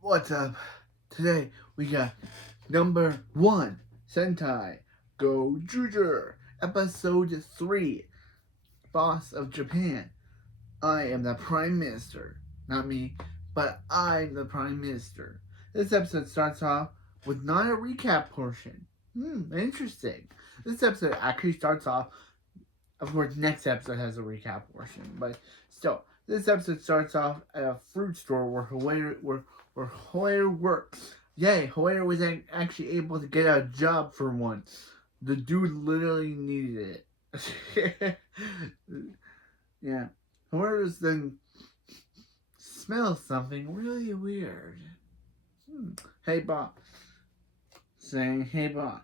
What's up? Today we got number 1 Sentai Go Juger Episode 3 Boss of Japan. I am the Prime Minister. Not me, but I'm the Prime Minister. This episode starts off with not a recap portion. Interesting. This episode actually starts off, of course, next episode has a recap portion, but still, this episode starts off at a fruit store where Hoyer works. Yay, Hoyer was actually able to get a job for once. The dude literally needed it. Yeah. Hoyer's then smells something really weird. Hey, boss. Saying, hey, boss.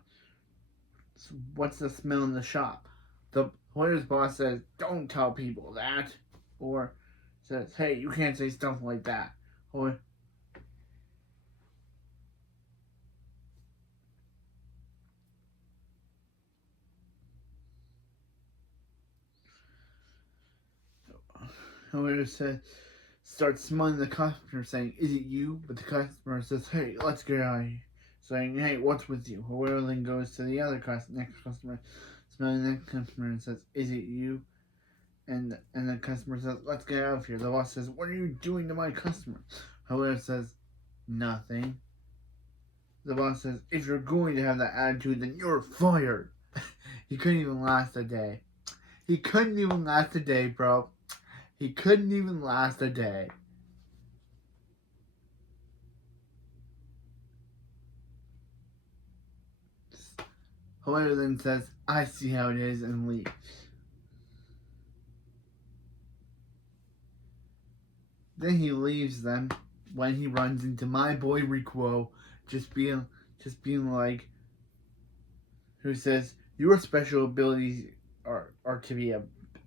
What's the smell in the shop? The Hoyer's boss says, don't tell people that. Or says, hey, you can't say stuff like that. Hoyer says, starts smelling the customer, saying, is it you? But the customer says, hey, let's get out of here. Saying, hey, what's with you? Hoyer then goes to the other next customer, smelling the customer, and says, is it you? And the customer says, let's get out of here. The boss says, what are you doing to my customer? Hoyer says, nothing. The boss says, if you're going to have that attitude, then you're fired. He couldn't even last a day. He couldn't even last a day, bro. He couldn't even last a day. Hoyer then says, I see how it is, and leaves. Then he leaves them when he runs into my boy Rikuo, just being like, who says, your special abilities are to be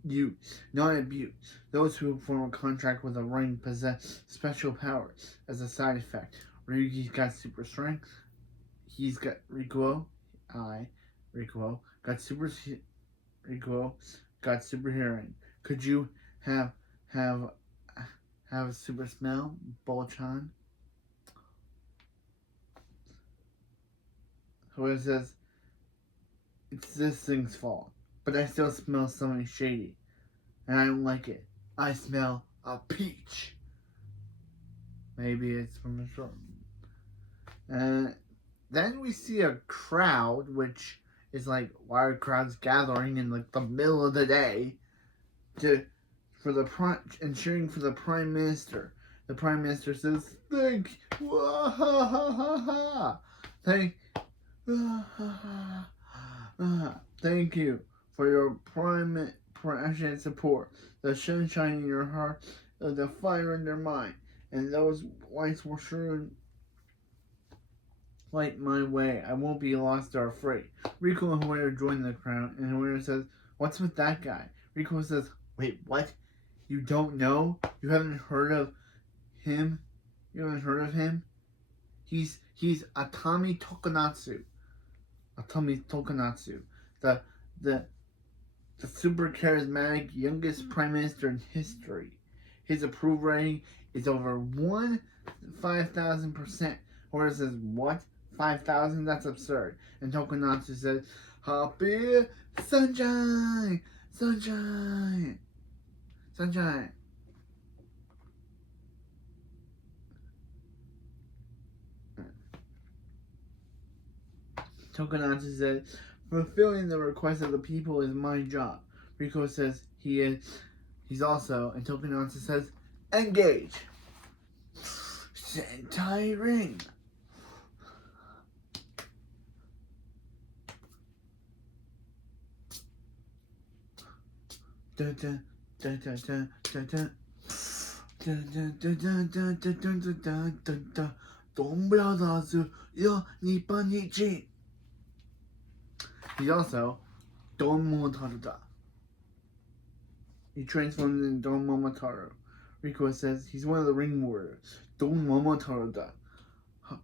used, not abused. Those who form a contract with a ring possess special powers as a side effect. Ryuki's got super strength. He's got Rikuo got Rikuo got super hearing. Could you have a super smell, Bolchan? Whoever says it's this thing's fault, but I still smell something shady, and I don't like it. I smell a peach. Maybe it's from the short. Then we see a crowd, which is like, why are crowds gathering in like the middle of the day and cheering for the Prime Minister? The Prime Minister says, "Thank, thank, thank you for your passionate support. The sunshine in your heart, the fire in their mind, and those lights will sure light my way. I won't be lost or afraid." Rico and Hoyer join the crowd, and Hoyer says, what's with that guy? Rico says, wait, what? You don't know? You haven't heard of him? You haven't heard of him? He's Atami Tokonastu. Atami Tokonastu. The super charismatic youngest prime minister in history. His approval rating is over 5,000%. Hoyer says, what? 5,000? That's absurd. And Tokonatsu says, happy sunshine! Sunshine! Sunshine! Tokonatsu says, fulfilling the request of the people is my job. Rico says he's also, and Tokonatsu says, engage! Sentai ring! Dun dun dun dun dun dun dun. Dun dun dun dun dun dun dun dun dun dun dun. Don Brothers, yo, Nipponichi. He's also Don Momotaro. He transforms into Don Momotaro. Rico says he's one of the ring warriors. Don Momotaro.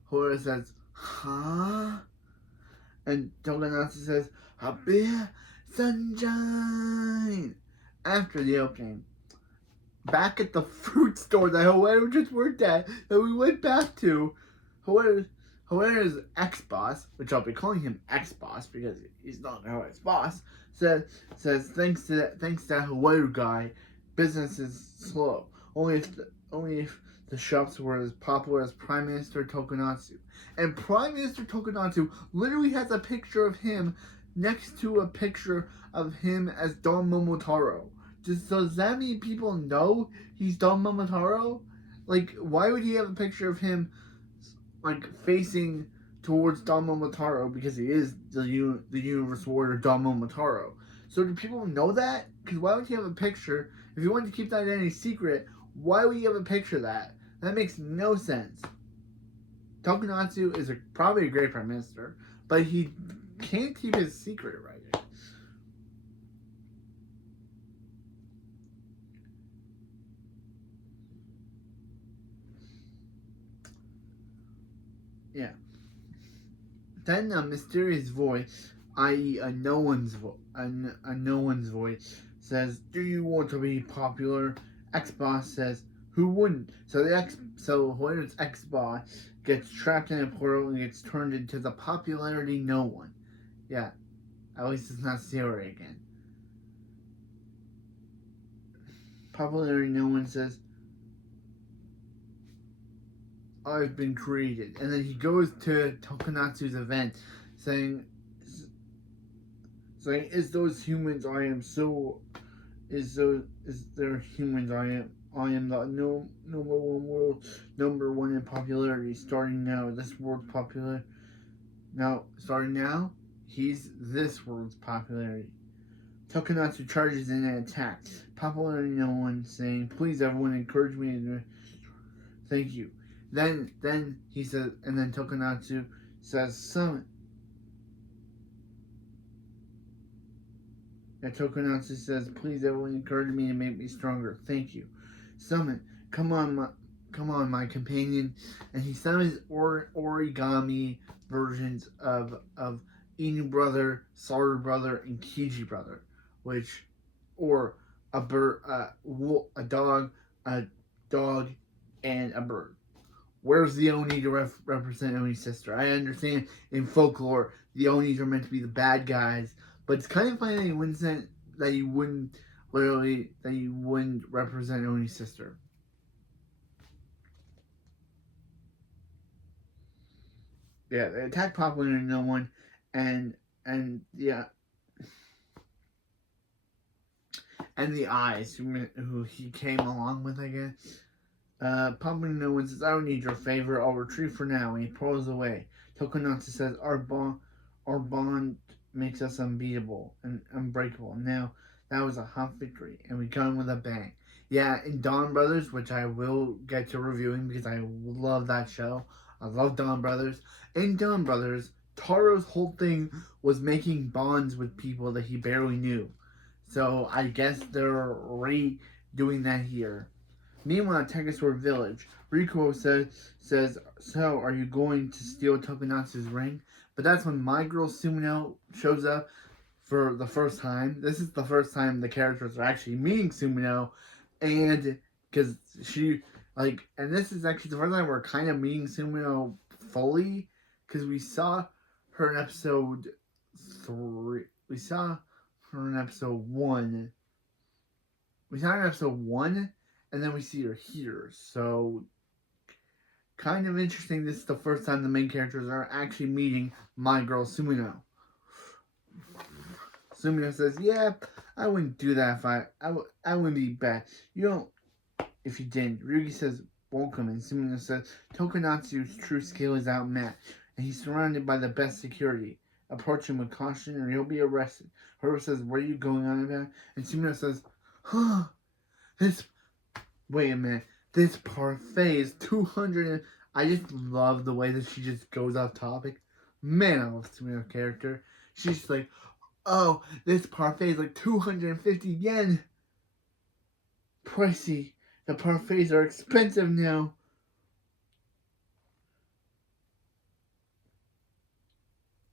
Hoyer says, huh? And Tokonatsu says, happy sunshine! After the opening, back at the fruit store that Hoeru just worked at, that we went back to, Hoeru's ex-boss, which I'll be calling him ex-boss because he's not Hoeru's boss, says thanks to that Hoeru guy, business is slow. Only if the shops were as popular as Prime Minister Tokonastu. And Prime Minister Tokonastu literally has a picture of him next to a picture of him as Don Momotaro. Does that mean people know he's Don Momotaro? Like, why would he have a picture of him, like, facing towards Don Momotaro? Because he is the Universe Warrior Don Momotaro. So do people know that? Because why would he have a picture? If you wanted to keep that identity secret, why would you have a picture of that? That makes no sense. Tokonatsu is probably a great prime minister, but he can't keep his secret, right? Yeah. Then a mysterious voice, i.e., a no one's voice, says, "Do you want to be popular?" Ex-boss says, "Who wouldn't?" So Hoyer's ex-boss gets trapped in a portal and gets turned into the popularity no one. Yeah, at least it's not Siri again. Popularity no one says, "I've been created," and then he goes to Tokonatsu's event, saying, "Is those humans I am so? Is there humans I am? I am the number one in popularity. Starting now, this world's popular. Now, starting now, he's this world's popularity." Tokonatsu charges in and attacks. Popularity no one saying, "Please, everyone, encourage me to thank you." Then he says, and then Tokonatsu says, "Summon." And Tokonatsu says, "Please, everyone, encourage me to make me stronger. Thank you." Summon, come on, my companion. And he summons origami versions of Inu brother, Saru brother, and Kiji brother, which, or a bird, a dog, and a bird. Where's the Oni to represent Oni's sister? I understand in folklore the Onis are meant to be the bad guys, but it's kind of funny that you wouldn't represent Oni's sister. Yeah, they attack popular no one, and yeah, and the eyes who he came along with, I guess. Popular no one says, "I don't need your favor. I'll retreat for now." And he pulls away. Tokonatsu says, our bond makes us unbeatable and unbreakable. Now that was a hot victory, and we got him with a bang. Yeah, in Dawn Brothers, which I will get to reviewing because I love that show. I love Dawn Brothers. In Dawn Brothers, Taro's whole thing was making bonds with people that he barely knew. So I guess they're redoing that here. Meanwhile, at Tegasword Village, Rikuo says, "So, are you going to steal Tokonatsu's ring?" But that's when My Girl Sumino shows up for the first time. This is the first time the characters are actually meeting Sumino, and because and this is actually the first time we're kind of meeting Sumino fully, because we saw her in episode 3. We saw her in episode 1. We saw her in episode 1, and then we see her here. So, kind of interesting. This is the first time the main characters are actually meeting My Girl Sumino. Sumino says, "Yeah, I wouldn't do that if I wouldn't be bad. You don't if you didn't." Ryugi says, "Welcome," and Sumino says, "Tokonatsu's true skill is outmatched, and he's surrounded by the best security. Approach him with caution or he'll be arrested." Hoeru says, "What are you going on about?" And Sumino says, "Huh, this wait a minute. This parfait is 200. I just love the way that she just goes off topic. Man, I love Sumino's character. She's like, "Oh, this parfait is like 250 yen. Pricey. The parfaits are expensive now."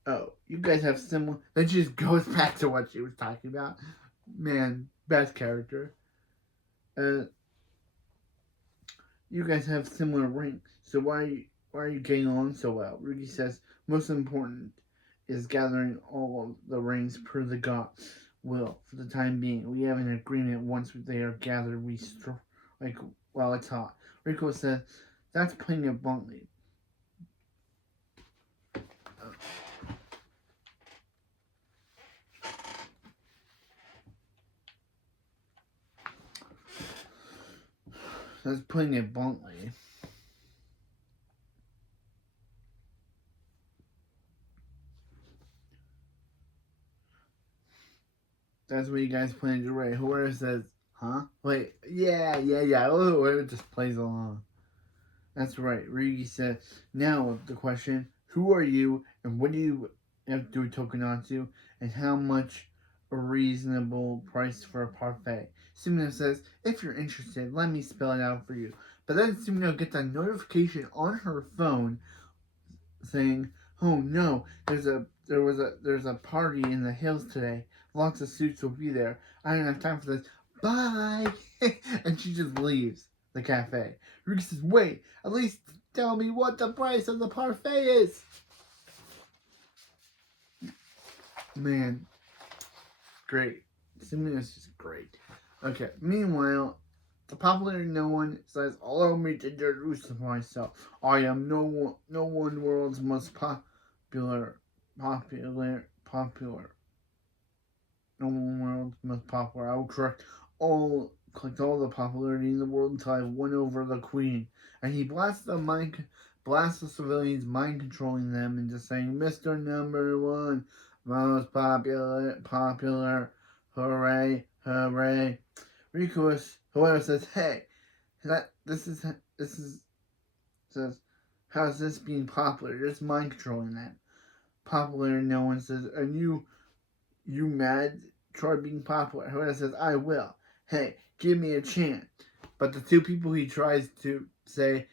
Oh, you guys have similar. Then she just goes back to what she was talking about. Man, best character. Uh, you guys have similar rings, so why are you getting along so well? Ruki says, most important is gathering all of the rings per the god will for the time being. We have an agreement once they are gathered, like while it's hot. Rico says, that's putting it bluntly. That's putting it bluntly. That's what you guys plan to do, right? Whoever says, huh? Wait, yeah. Oh, whoever just plays along. That's right. Ryugi said, now the question, who are you and what do you have to do with tokonastu and how much a reasonable price for a parfait? Sumino says, if you're interested, let me spell it out for you. But then Sumino gets a notification on her phone saying, "Oh no, there's a party in the hills today. Lots of suits will be there. I don't have time for this. Bye." And she just leaves the cafe. Ruki says, "Wait, at least tell me what the price of the parfait is." Man, great. Sumina's just great. Okay. Meanwhile, the popular no one says, "Allow me to introduce myself. I am no one world's most popular. No one world's most popular. I will collect all the popularity in the world until I've won over the queen." And he blasts the civilians, mind controlling them into saying, "Mr. Number One, most popular, hooray, hooray." Rikus, however, says, "Hey, this is says, how's this being popular? Just mind controlling that. Popular, no one says, and you mad? Try being popular." Whoever says, "I will. Hey, give me a chance." But the two people he tries to tell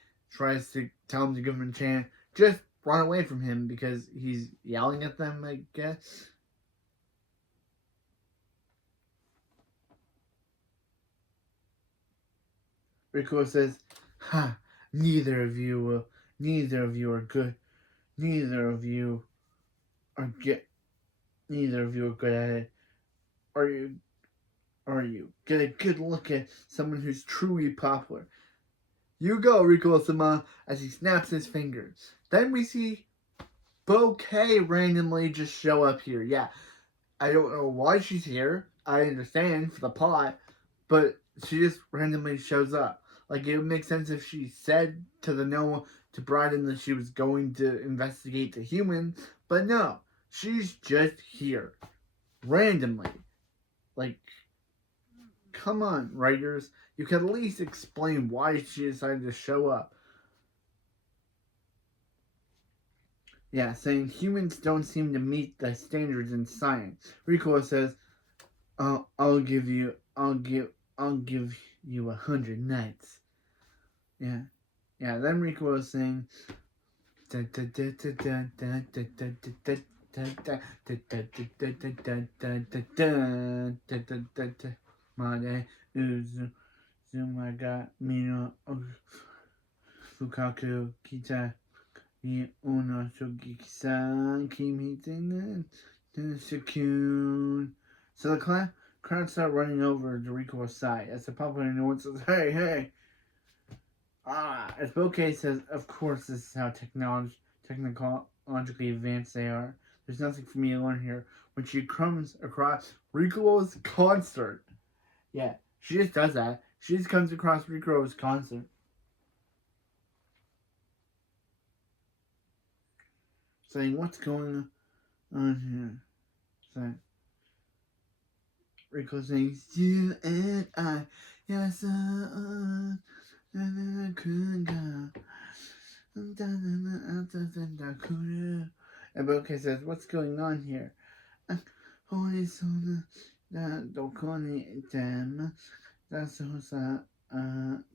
him to give him a chance, just run away from him because he's yelling at them, I guess. Rico says, "Ha, neither of you are good. Neither of you are good at it. Are you? Get a good look at someone who's truly popular. You go, Rico-sama," as he snaps his fingers. Then we see Bouquet randomly just show up here. Yeah, I don't know why she's here. I understand for the plot, but she just randomly shows up. Like, it would make sense if she said to Bryden that she was going to investigate the human, but no, she's just here randomly. Like, come on, writers. You can at least explain why she decided to show up. Yeah, saying humans don't seem to meet the standards in science. Ricola says, I'll give you 100 nights." Yeah. Then Ricola is saying, "Made Uzumaga Mino Fukaku Kita Uno Shogiki-san Kimi Shikun." So the crowd start running over to Rico's side as the popular no one says, "Hey, hey." As Bouquet says, of course this is how technologically advanced they are. There's nothing for me to learn here. When she comes across Rico's concert. Yeah, she just does that. She just comes across Rico's concert. Saying, "What's going on here?" So, Rico saying, "You and I, yes, and Bouquet says, "What's going on here?"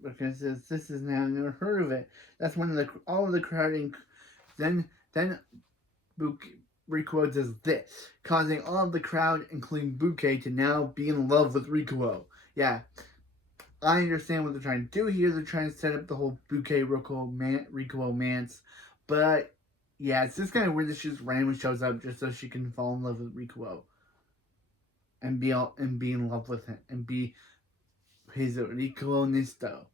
Because this is now never heard of it. That's when all of the crowding. Then Rico does this, causing all of the crowd, including Bouquet, to now be in love with Rico. Yeah, I understand what they're trying to do here. They're trying to set up the whole bouquet Rico romance. But yeah, it's just kind of weird that she just randomly shows up just so she can fall in love with Rico and be in love with him and be his Rico-nisto.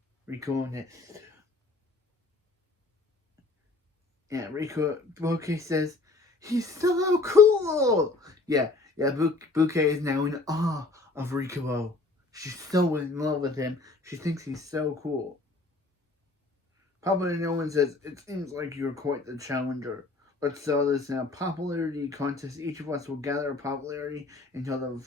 Yeah, Rico Bouquet says he's so cool. Yeah, Bouquet is now in awe of Rico. She's so in love with him. She thinks he's so cool. Papa No One says, it seems like you're quite the challenger. Let's settle this in a popularity contest. Each of us will gather popularity until the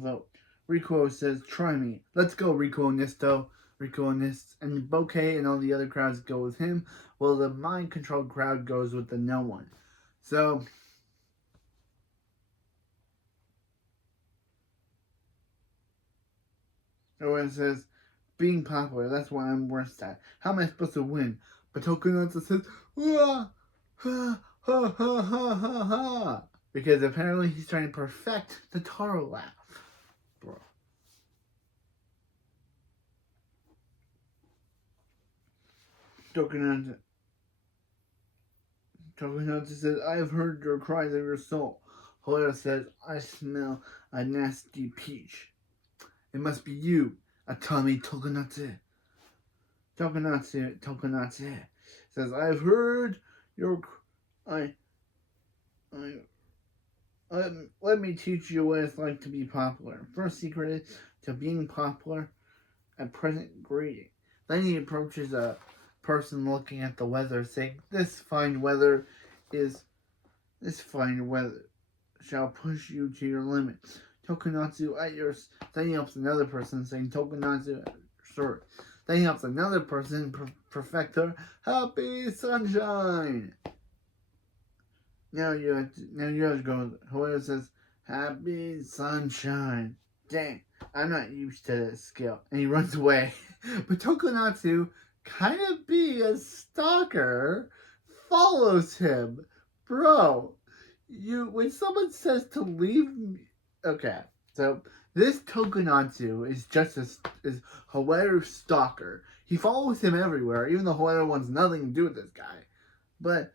vote. Rico says, try me. Let's go, Rico Nisto. Rico Nist. And Bouquet and all the other crowds go with him, while the mind-controlled crowd goes with the No One. So, No One says, being popular, that's what I'm worst at. How am I supposed to win? But Tokonatsu says, ah, ha, ha, ha, ha, ha, ha. Because apparently he's trying to perfect the Taro laugh. Bro. Tokonatsu says, I have heard your cries of your soul. Hoeru says, I smell a nasty peach. It must be you, Atami Tokonatsu. Tokonatsu says, I've heard your... I let me teach you what it's like to be popular. First secret is to being popular at present greeting. Then he approaches a person looking at the weather, saying, This fine weather shall push you to your limit. Tokonatsu at your... Then he helps another person, saying, Tokonatsu at your sword. Then he helps another person, perfector, happy sunshine. Now you have to go. Hoeru says, happy sunshine. Dang, I'm not used to this skill. And he runs away. But Tokonatsu, kind of be a stalker, follows him. Bro, when someone says to leave me... Okay, so this Tokonatsu is just is Hoeru's stalker. He follows him everywhere, even though Hoeru wants nothing to do with this guy. But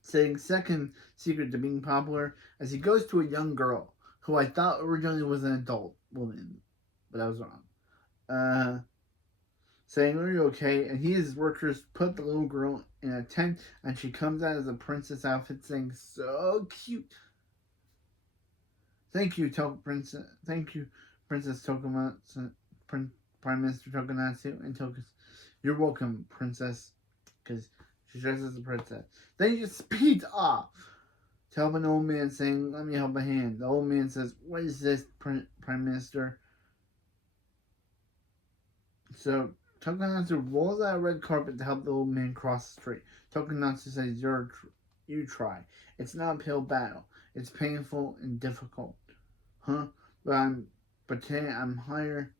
saying second secret to being popular as he goes to a young girl who I thought originally was an adult woman, but I was wrong. Saying, are you okay? And his workers put the little girl in a tent and she comes out as a princess outfit saying, so cute. Thank you, Princess Tokonatsu, Prime Minister Tokonatsu, and you're welcome, Princess, because she dresses as a princess. Then he just speeds off to help an old man, saying, let me help a hand. The old man says, what is this, Prime Minister? So Tokonatsu rolls out a red carpet to help the old man cross the street. Tokonatsu says, you try. It's not an uphill battle. It's painful and difficult. Huh? But today I'm higher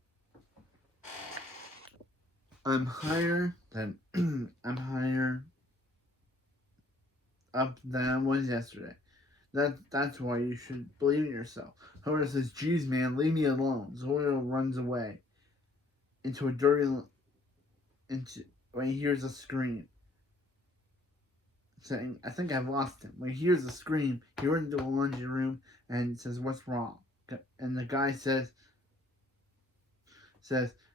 than I'm higher up than I was yesterday. That's why you should believe in yourself. Hoeru says, geez man, leave me alone. So Hoeru runs away when he hears a scream. Saying, I think I've lost him. When he hears a scream, he runs into a laundry room and says, what's wrong? And the guy says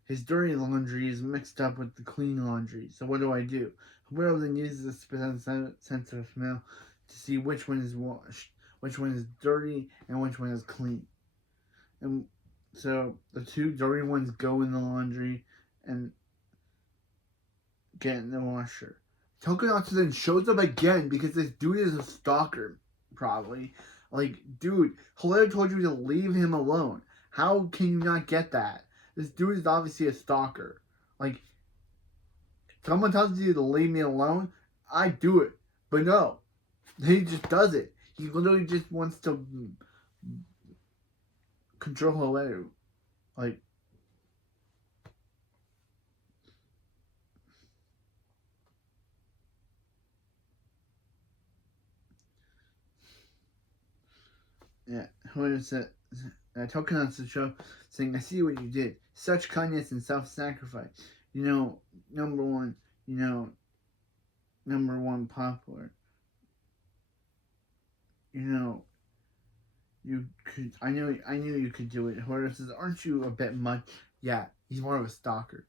his dirty laundry is mixed up with the clean laundry. So what do I do? Hoeru then uses a sensitive smell to see which one is washed, which one is dirty, and which one is clean. And so the two dirty ones go in the laundry and get in the washer. Tokonatsu then shows up again because this dude is a stalker, probably. Like, dude, Hoeru told you to leave him alone. How can you not get that? This dude is obviously a stalker. Like, someone tells you to leave me alone, I do it. But no, he just does it. He literally just wants to control Hoeru. Like, Yeah, hoeru says, tokonastu show, saying, I see what you did. Such kindness and self-sacrifice. You know, number one, you know, number one popular. You know, you could. I knew you could do it. Hoeru says, aren't you a bit much? Yeah, he's more of a stalker.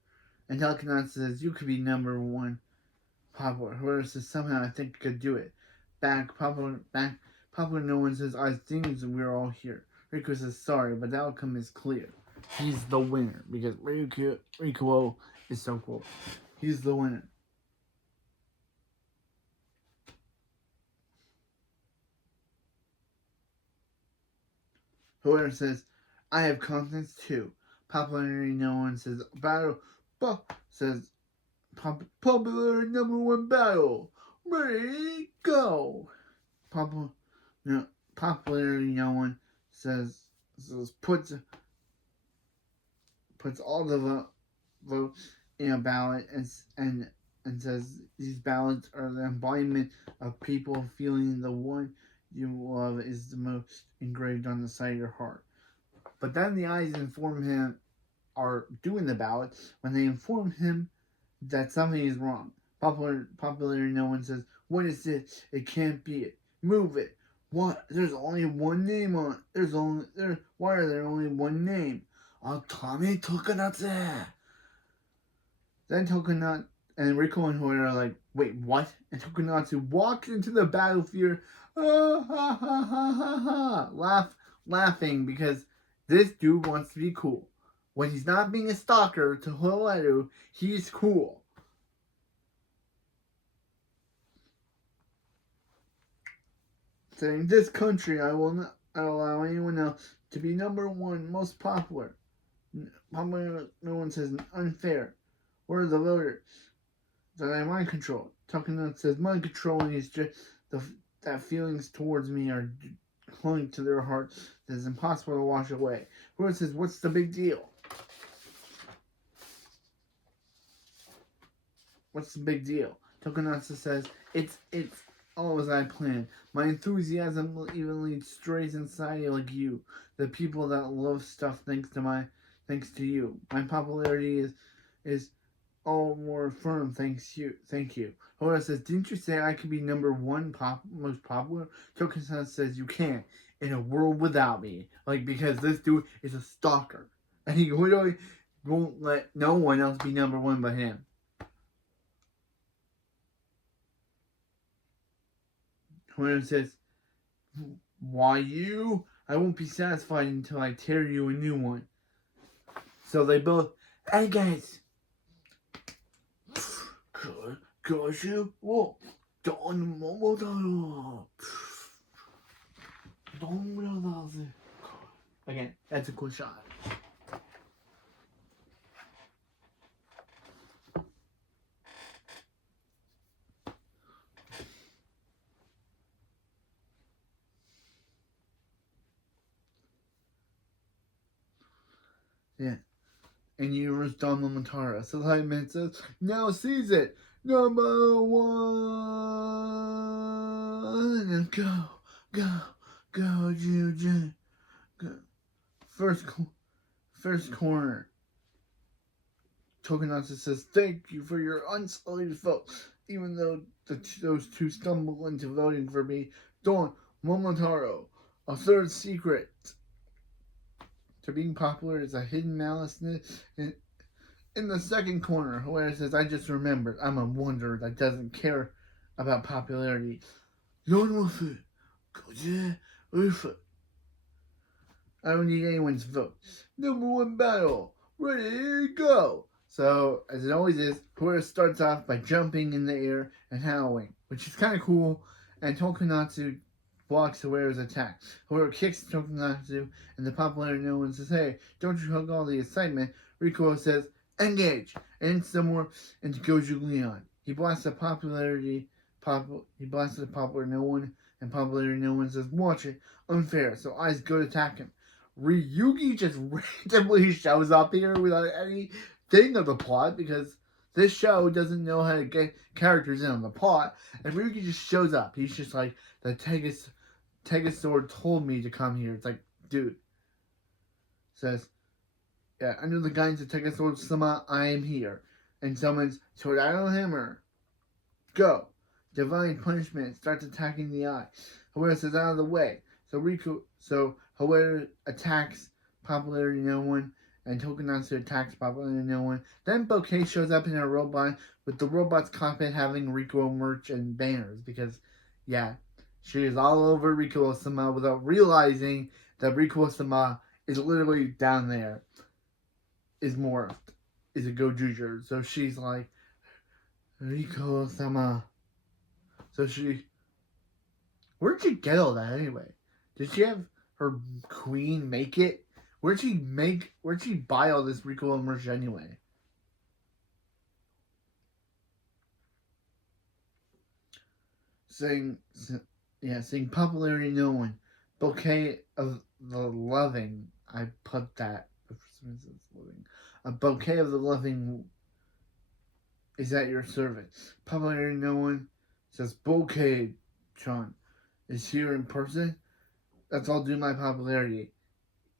And Tokonastu says, you could be number one popular. Hoeru says, somehow I think I could do it. Back popular. No one says, I think we're all here. Riku says, sorry, but the outcome is clear. He's the winner because Rikuo is so cool. He's the winner. Hoeru says, I have confidence too. Popularity no one says, battle, says, popular number one battle. Ready, go. No, popularity no one says puts all the votes in a ballot and says these ballots are the embodiment of people feeling the one you love is the most engraved on the side of your heart. But then the eyes inform him are doing the ballot when they inform him that something is wrong. Popularity no one says, what is this? It can't be it. Move it. What? There's only one name on it. Why are there only one name? Tommy Tokonatsu. Then Tokonatsu and Rico and Hoya are like, wait, what? And Tokonatsu walks into the battlefield, ha ha ha ha ha, laughing because this dude wants to be cool. When he's not being a stalker to hoeru, he's cool. Saying, this country, I will not allow anyone else to be number one most popular. Popular, no one says unfair. Where are the voters? That I mind control. Tokonatsu says mind controlling is just that feelings towards me are clung to their heart that is impossible to wash away. Hoeru says, what's the big deal? What's the big deal? Tokonatsu says, it's all as I planned. My enthusiasm will even lead strays in society like you. The people that love stuff thanks to you. My popularity is all more firm thank you. Hoeru says, didn't you say I could be number one most popular? Tokonatsu says, you can't. In a world without me. Like, because this dude is a stalker. And he literally won't let no one else be number one but him. Hoeru says, why you? I won't be satisfied until I tear you a new one. So they both, hey guys, again, that's a cool shot. Yeah. And Universe Don Momotaro. So the Hyman says, now seize it. Number one. Go, Juju. Go. First corner. Tokonatsu says, thank you for your unsullied vote. Even though those two stumble into voting for me. Don Momotaro. A third secret to being popular is a hidden malice in the second corner. Hoeru says, I just remembered I'm a wanderer that doesn't care about popularity. I don't need anyone's vote. Number one battle. Ready to go. So, as it always is, Hoeru starts off by jumping in the air and howling, which is kind of cool, and Tokonatsu blocks Hoeru's attack. Hoeru kicks Tokonatsu, and the popularity no one says, hey, don't you hug all the excitement. Rikuo says, engage, and some more into Goju Leon. He blasts the popularity no one, and popularity no one says, watch it, unfair, so eyes go to attack him. Ryugi just randomly shows up here without anything of the plot because this show doesn't know how to get characters in on the plot, and Ryugi just shows up. He's just like the Tegasor told me to come here. It's like, dude. Says, yeah, under the guidance of Tegasor Sama, I am here. And summons Tornado Hammer. Go. Divine Punishment starts attacking the eye. Howeru says out of the way. So Hoeru attacks Popularity No One, and Tokonastu attacks Popularity No One. Then Bouquet shows up in a robot, with the robot's cockpit having Rikuo merch and banners, because, yeah, she is all over Rikuo-sama without realizing that Rikuo-sama is literally down there, is morphed, is a Gojuger. So she's like, Rikuo-sama. So where'd she get all that anyway? Did she have her queen make it? Where'd she buy all this Rikuo merch anyway? Saying Popularity No One. Bouquet of the Loving. I put that, but for some reason it's living. A Bouquet of the Loving is at your service. Popularity No One says, Bouquet Chan is here in person. That's all due to my popularity.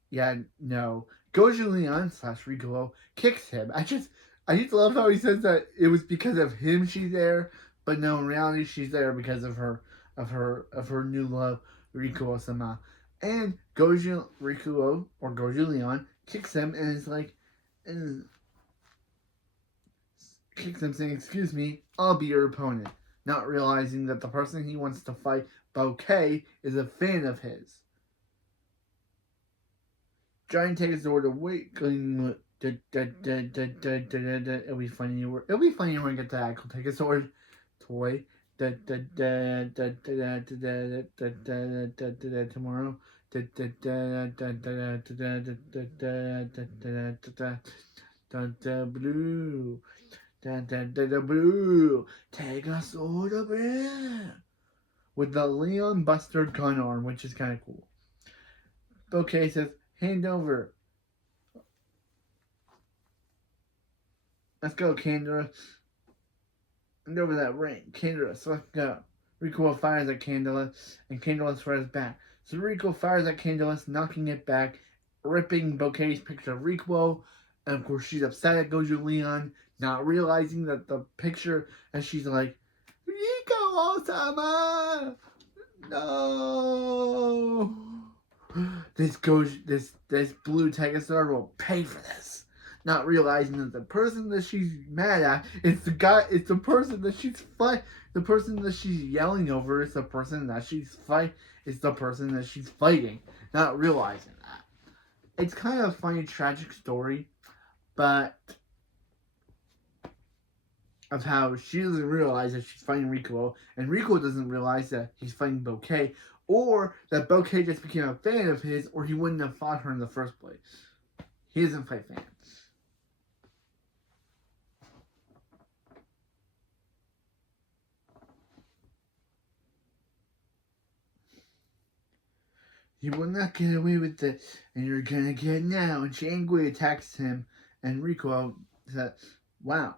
Yeah, no. Goju Leon / Rikuo kicks him. I just love how he says that it was because of him she's there, but no, in reality she's there because of her new love, Rikuo-sama. And Goju Rikuo or Goju Leon kicks him and is like, kicks him saying, "Excuse me, I'll be your opponent," not realizing that the person he wants to fight, Bouquet, is a fan of his. Giant takes the word away. It'll be funny. It'll be funny when we get to that. I'll take a sword. Toy. Tomorrow. Blue. Blue. Take a sword of it. With the Leon Buster gun arm, which is kind of cool. Bouquet says, hand over. Let's go, Kandra. Hand over that ring. Kandra, so let's go. Rikuo fires at Candelus, and Candelus fires back. So Rikuo fires at Candelus, knocking it back, ripping Bouquet's picture of Rikuo. And of course, she's upset at Goju Leon, not realizing that the picture, and she's like, Rikuo-sama! No! This blue Tegastar will pay for this. Not realizing that the person that she's mad at is the person that she's the person that she's yelling over is the person that she's fighting. Not realizing that. It's kind of a funny, tragic story, but of how she doesn't realize that she's fighting Rikuo, and Rikuo doesn't realize that he's fighting Bouquet, or that Bouquet just became a fan of his, or he wouldn't have fought her in the first place. He doesn't fight fans. You will not get away with this, and you're gonna get it now. And she angrily attacks him, and Rikuo says, wow,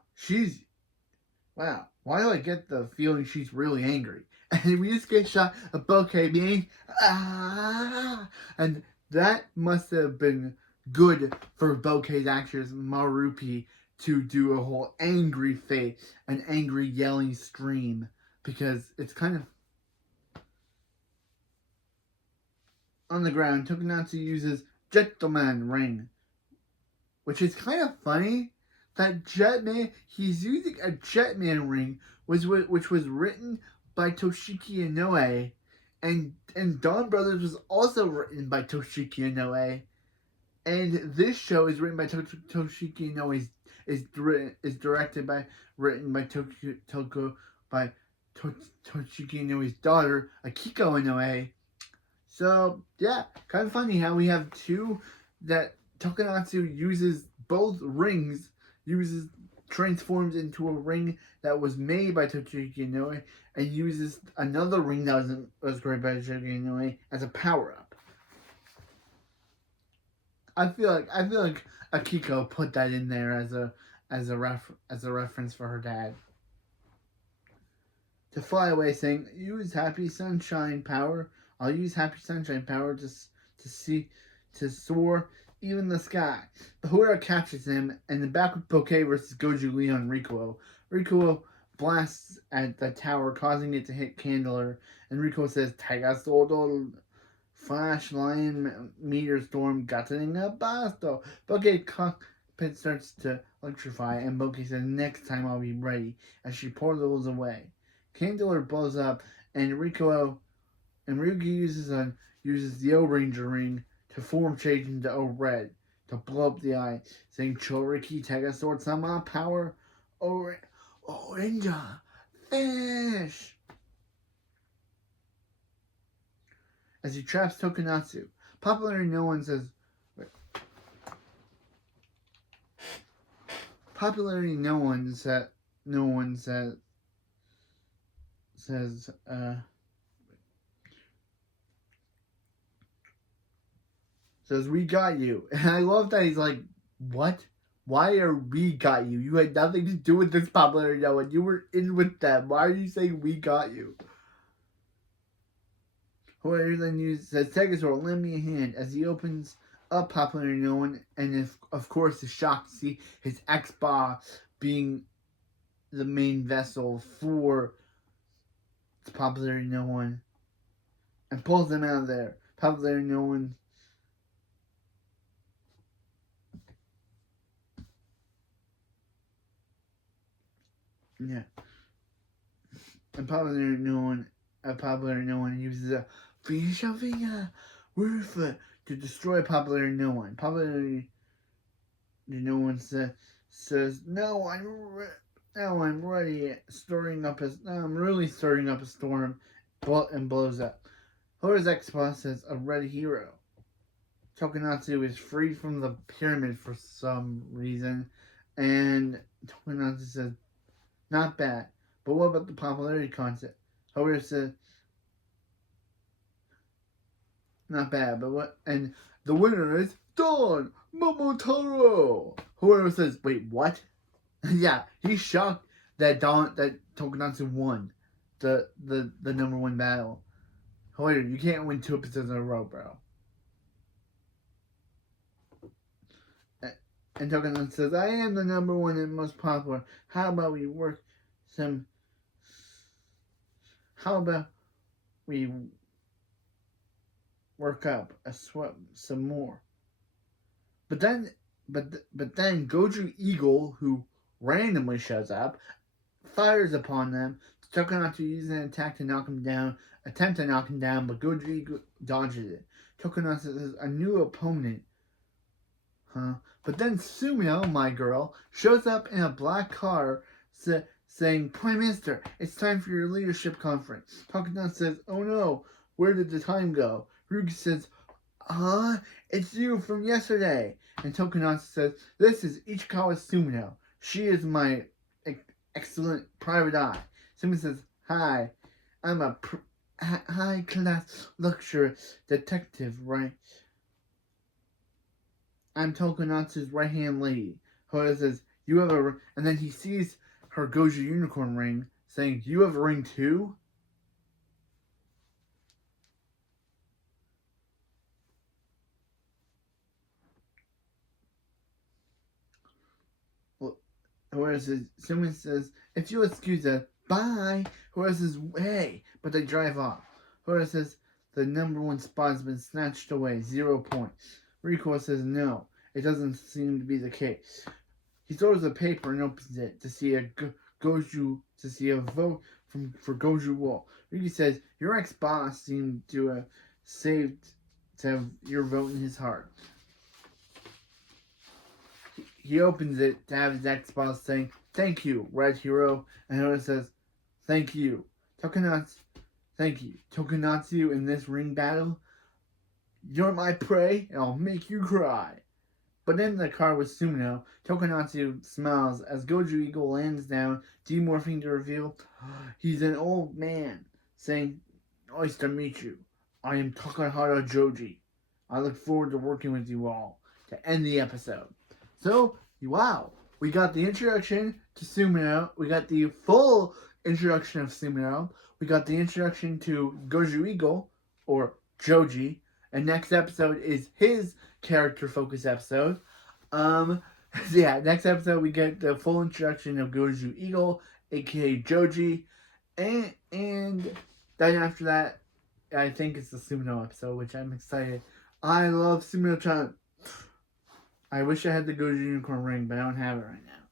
why do I get the feeling she's really angry? And we just get shot of Bouquet being, ah! And that must have been good for Bouquet's actress, Marupi, to do a whole angry face, an angry yelling scream, because it's kind of on the ground. Tokonastu uses Gentleman Ring, which is kind of funny. That he's using a Jetman ring, which was written by Toshiki Inoue, and Dawn Brothers was also written by Toshiki Inoue, and this show is written by Toshiki Inoue, is directed by Toshiki Inoue's daughter, Akiko Inoue. So yeah, kind of funny how we have two that Tokonastu uses both rings. Transforms into a ring that was made by Toshiki Inoue, and uses another ring that was created by Toshiki Inoue as a power up. I feel like Akiko put that in there as a reference for her dad. To fly away, saying, use happy sunshine power I'll use Happy Sunshine power to soar even the sky. The hoeru captures him, and the back with Bouquet versus Goju Leon Rikuo. Rikuo blasts at the tower, causing it to hit Candler, and Rikuo says, Taiga Sodo Flash Lion Meteor Storm Gatling Basto. Bouquet cockpit starts to electrify, and Bouquet says, Next time I'll be ready, as she portals away. Candler blows up, and Ryuki uses the O-Ranger ring to form change into O-Red to blow up the eye, saying Choriki Tega Sword Sama Power Orange Fish as he traps Tokonastu. Popularly no one says says we got you. And I love that he's like, what? Why are we got you? You had nothing to do with this popularity no one. You were in with them. Why are you saying we got you? However, then says Tegasor, lend me a hand as he opens up popularity no one, and of course is shocked to see his ex-boss being the main vessel for popularity no one, and pulls them out of there. Popularity no one. Yeah. And popularity no one uses a Fishavinga roof to destroy popularity no one. Popularity no one says no, I'm ready. I'm really stirring up a storm, and blows up. Hora's ex-boss says a red hero. Tokonastu is freed from the pyramid for some reason, and Tokonastu says, not bad. But what about the popularity concept? However says, not bad, but what? And the winner is Dawn Momotaro. However says, wait, what? Yeah, he's shocked that Tokonastu won the number one battle. However, you can't win 2 episodes in a row, bro. And Tokonastu says, I am the number one and most popular. How about we work up some more? But then Goju Eagle, who randomly shows up, fires upon them. Tokonastu uses an attack to knock him down, but Goju Eagle dodges it. Tokonastu says, a new opponent. Huh? But then Sumio, my girl, shows up in a black car saying, Prime Minister, it's time for your leadership conference. Tokonastu says, oh no, where did the time go? Ryuki says, it's you from yesterday. And Tokonastu says, this is Ichikawa Sumio. She is my excellent private eye. Sumio says, hi, I'm a high-class luxury detective, right? I'm Tokonatsu's right-hand lady. Hoya says, you have a... And then he sees her Goju unicorn ring, saying, you have a ring too? Hoya says, someone says, if you'll excuse us, bye. Hoya says, hey. But they drive off. Hoya says, the number one spot has been snatched away. 0 points. Rikuo says, no, it doesn't seem to be the case. He throws a paper and opens it to see a vote for Goju Wool. Ryuki says, your ex-boss seemed to have your vote in his heart. He opens it to have his ex-boss saying, thank you, Red Hero. And Hoya says, thank you. Thank you. Tokonatsu in this ring battle, you're my prey, and I'll make you cry. But in the car with Sumino, Tokonatsu smiles as Goju Eagle lands down, demorphing to reveal he's an old man, saying, nice to meet you. I am Takahara Joji. I look forward to working with you all to end the episode. So, wow, we got the introduction to Sumino, we got the full introduction of Sumino, we got the introduction to Goju Eagle, or Joji. And next episode is his character focus episode. Yeah, next episode we get the full introduction of Goju Eagle, aka Joji, and then after that, I think it's the Sumino episode, which I'm excited. I love Sumino-chan. I wish I had the Goju Unicorn ring, but I don't have it right now.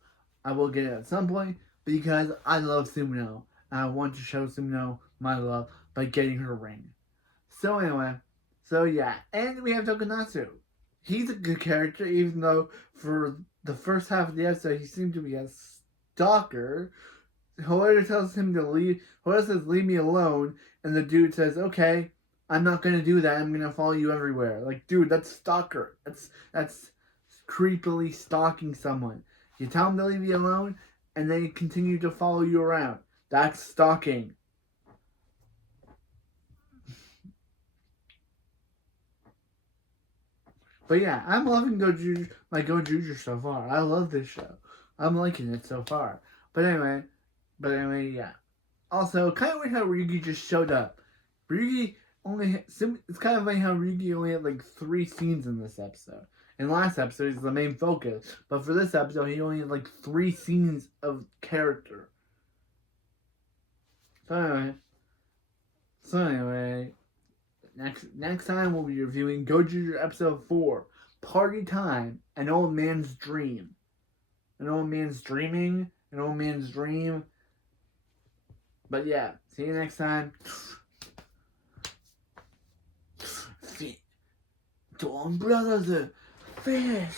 I will get it at some point because I love Sumino. And I want to show Sumino my love by getting her ring. So anyway, so yeah, and we have Tokonastu. He's a good character, even though for the first half of the episode he seemed to be a stalker. Hoeru tells him to leave. Hoeru says, "Leave me alone," and the dude says, "Okay, I'm not gonna do that. I'm gonna follow you everywhere." Like, dude, that's stalker. That's creepily stalking someone. You tell him to leave you alone, and they continue to follow you around. That's stalking. But yeah, I'm loving Gojuju so far. I love this show. I'm liking it so far. But anyway, yeah. Also, kind of weird how Ryugi just showed up. Ryugi it's kind of funny how Ryugi only had like 3 scenes in this episode. In last episode, he's the main focus. But for this episode, he only had like 3 scenes of character. So anyway, next time we'll be reviewing Goju episode 4, Party Time, An Old Man's Dream. An old man's dreaming, an old man's dream. But yeah, see you next time. Dawn Brothers, finish.